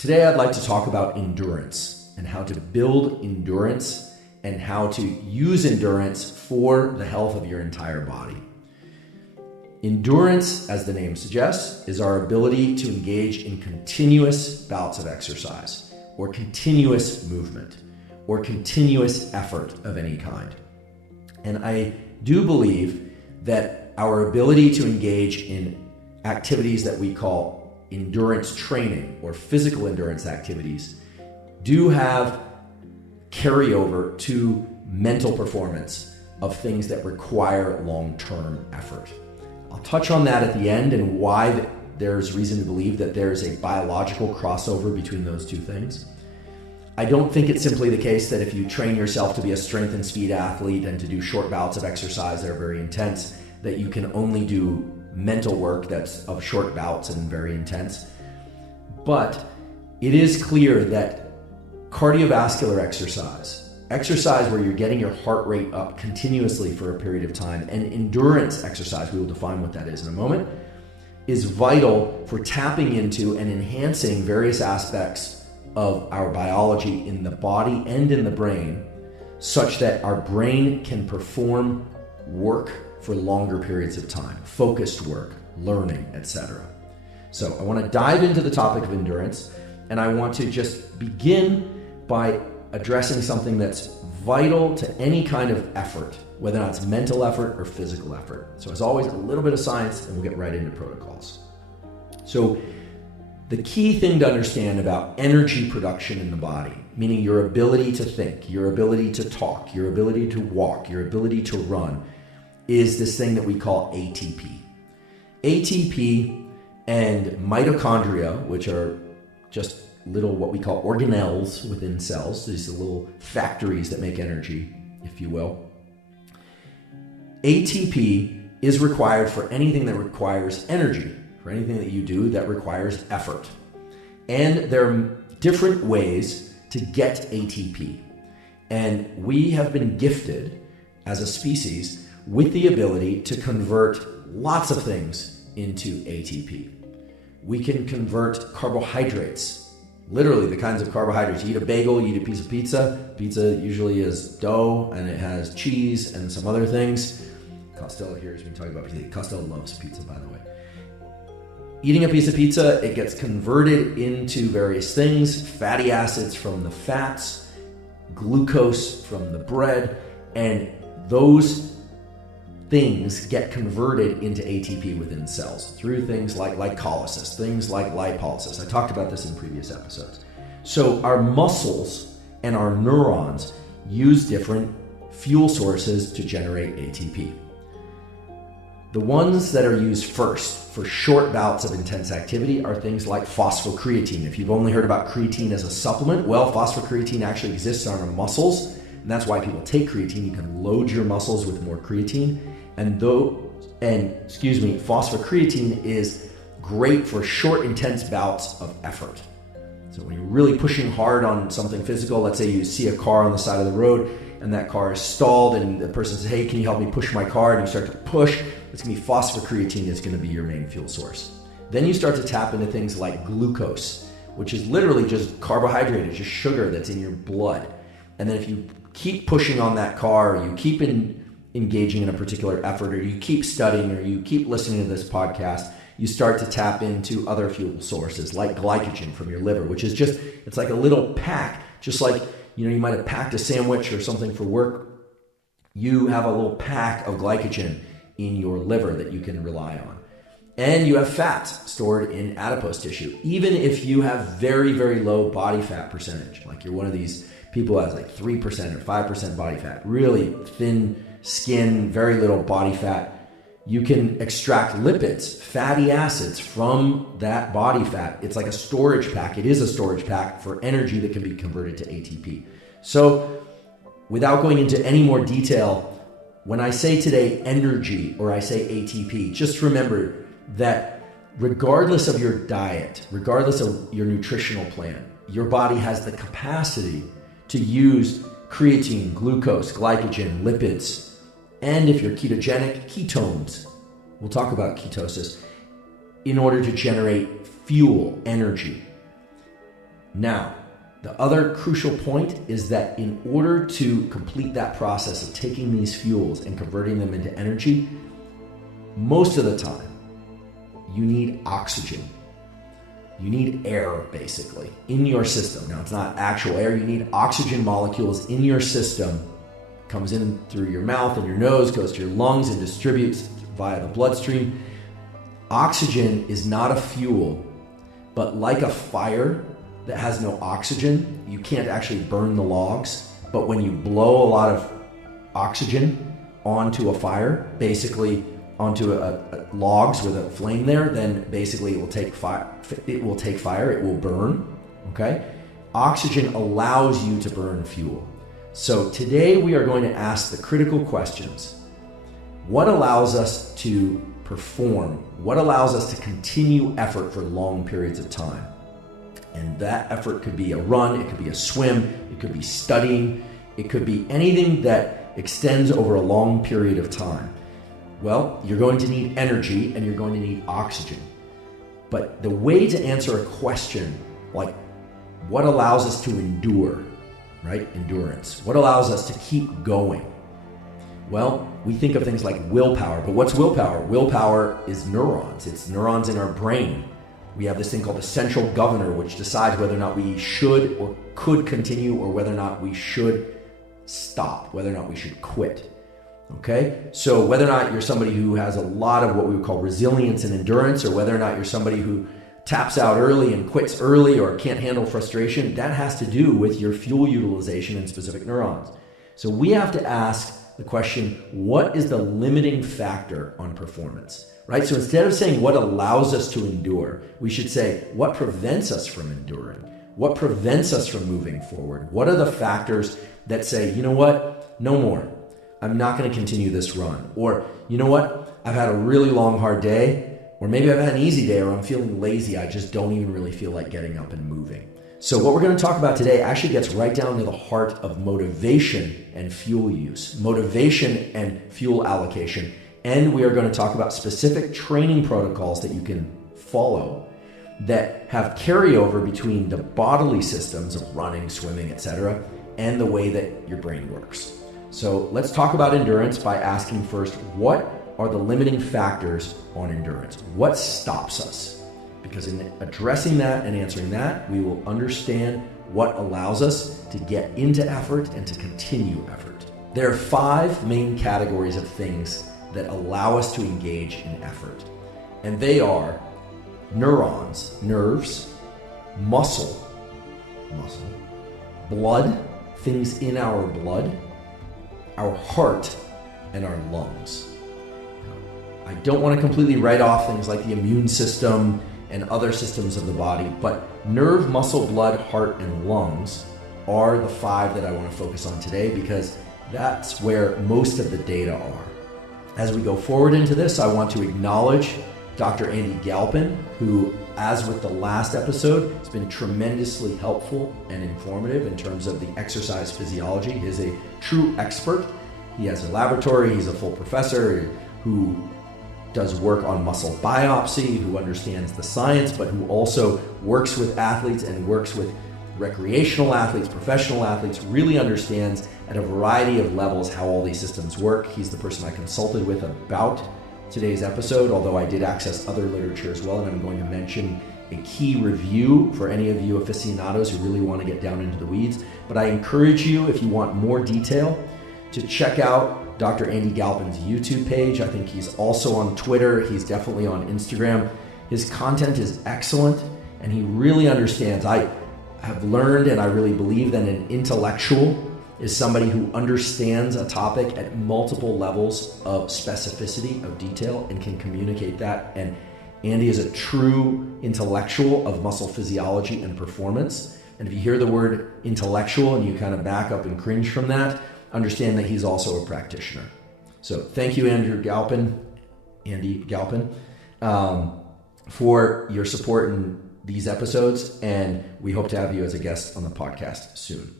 Today I'd like to talk about endurance and how to build endurance and how to use endurance for the health of your entire body. Endurance, as the name suggests, is our ability to engage in continuous bouts of exercise or continuous movement or continuous effort of any kind. And I do believe that our ability to engage in activities that we call endurance training or physical endurance activities do have carryover to mental performance of things that require long-term effort. I'll touch on that at the end and why there's reason to believe that there's a biological crossover between those two things. I don't think it's simply the case that if you train yourself to be a strength and speed athlete and to do short bouts of exercise that are very intense, that you can only do mental work that's of short bouts and very intense. But it is clear that cardiovascular exercise where you're getting your heart rate up continuously for a period of time, and endurance exercise, we will define what that is in a moment, is vital for tapping into and enhancing various aspects of our biology in the body and in the brain, such that our brain can perform work for longer periods of time, focused work, learning, etc. So I want to dive into the topic of endurance, and I want to just begin by addressing something that's vital to any kind of effort, whether or not it's mental effort or physical effort. So as always, a little bit of science, and we'll get right into protocols. So the key thing to understand about energy production in the body, meaning your ability to think, your ability to talk, your ability to walk, your ability to run, is this thing that we call ATP. ATP and mitochondria, which are just little what we call organelles within cells, these are little factories that make energy, if you will. ATP is required for anything that requires energy, for anything that you do that requires effort. And there are different ways to get ATP. And we have been gifted as a species with the ability to convert lots of things into ATP. We can convert carbohydrates, literally the kinds of carbohydrates. You eat a bagel, you eat a piece of pizza. Pizza usually is dough and it has cheese and some other things. Costello here has been talking about pizza. Costello loves pizza, by the way. Eating a piece of pizza, it gets converted into various things, fatty acids from the fats, glucose from the bread, and those things get converted into ATP within cells through things like glycolysis, things like lipolysis. I talked about this in previous episodes. So our muscles and our neurons use different fuel sources to generate ATP. The ones that are used first for short bouts of intense activity are things like phosphocreatine. If you've only heard about creatine as a supplement, well, phosphocreatine actually exists on our muscles, and that's why people take creatine. You can load your muscles with more creatine. Phosphocreatine is great for short, intense bouts of effort. So when you're really pushing hard on something physical, let's say you see a car on the side of the road and that car is stalled and the person says, hey, can you help me push my car? And you start to push, it's gonna be phosphocreatine is gonna be your main fuel source. Then you start to tap into things like glucose, which is literally just carbohydrate, it's just sugar that's in your blood. And then if you keep pushing on that car, or you keep engaging in a particular effort, or you keep studying, or you keep listening to this podcast, you start to tap into other fuel sources like glycogen from your liver, which is just, it's like a little pack, just like, you might have packed a sandwich or something for work. You have a little pack of glycogen in your liver that you can rely on. And you have fats stored in adipose tissue. Even if you have very, very low body fat percentage, like you're one of these people who has like 3% or 5% body fat, really thin skin, very little body fat, you can extract lipids, fatty acids from that body fat. It's like a storage pack. It is a storage pack for energy that can be converted to ATP. So without going into any more detail, when I say today energy or I say ATP, just remember that regardless of your diet, regardless of your nutritional plan, your body has the capacity to use creatine, glucose, glycogen, lipids, and if you're ketogenic, ketones. We'll talk about ketosis in order to generate fuel, energy. Now, the other crucial point is that in order to complete that process of taking these fuels and converting them into energy, most of the time, you need oxygen. You need air, basically, in your system. Now, it's not actual air. You need oxygen molecules in your system. Comes in through your mouth and your nose, goes to your lungs, and distributes via the bloodstream. Oxygen is not a fuel, but like a fire that has no oxygen, you can't actually burn the logs. But when you blow a lot of oxygen onto a fire, basically onto logs with a flame there, then basically it will take fire. It will burn. Okay? Oxygen allows you to burn fuel. So today we are going to ask the critical questions. What allows us to perform? What allows us to continue effort for long periods of time? And that effort could be a run, it could be a swim, it could be studying, it could be anything that extends over a long period of time. Well, you're going to need energy and you're going to need oxygen. But the way to answer a question like what allows us to endure, right? Endurance. What allows us to keep going? Well, we think of things like willpower, but what's willpower? Willpower is neurons. It's neurons in our brain. We have this thing called the central governor, which decides whether or not we should or could continue or whether or not we should stop, whether or not we should quit. Okay? So whether or not you're somebody who has a lot of what we would call resilience and endurance, or whether or not you're somebody who taps out early and quits early or can't handle frustration, that has to do with your fuel utilization in specific neurons. So we have to ask the question, what is the limiting factor on performance? Right? So instead of saying what allows us to endure, we should say what prevents us from enduring? What prevents us from moving forward? What are the factors that say, you know what? No more. I'm not going to continue this run. Or, you know what? I've had a really long, hard day. Or maybe I've had an easy day, or I'm feeling lazy. I just don't even really feel like getting up and moving. So what we're going to talk about today actually gets right down to the heart of motivation and fuel use, motivation and fuel allocation. And we are going to talk about specific training protocols that you can follow that have carryover between the bodily systems of running, swimming, etc., and the way that your brain works. So let's talk about endurance by asking first, what are the limiting factors on endurance? What stops us? Because in addressing that and answering that, we will understand what allows us to get into effort and to continue effort. There are 5 main categories of things that allow us to engage in effort. And they are neurons, nerves, muscle, blood, things in our blood, our heart, and our lungs. I don't want to completely write off things like the immune system and other systems of the body, but nerve, muscle, blood, heart, and lungs are the 5 that I want to focus on today because that's where most of the data are. As we go forward into this, I want to acknowledge Dr. Andy Galpin, who, as with the last episode, has been tremendously helpful and informative in terms of the exercise physiology. He is a true expert. He has a laboratory. He's a full professor who does work on muscle biopsy, who understands the science, but who also works with athletes and works with recreational athletes, professional athletes, really understands at a variety of levels how all these systems work. He's the person I consulted with about today's episode, although I did access other literature as well, and I'm going to mention a key review for any of you aficionados who really want to get down into the weeds. But I encourage you, if you want more detail, to check out Dr. Andy Galpin's YouTube page. I think he's also on Twitter. He's definitely on Instagram. His content is excellent, and he really understands. I have learned, and I really believe that an intellectual is somebody who understands a topic at multiple levels of specificity, of detail, and can communicate that. And Andy is a true intellectual of muscle physiology and performance. And if you hear the word intellectual and you kind of back up and cringe from that, understand that he's also a practitioner. So thank you, Andy Galpin, for your support in these episodes, and we hope to have you as a guest on the podcast soon.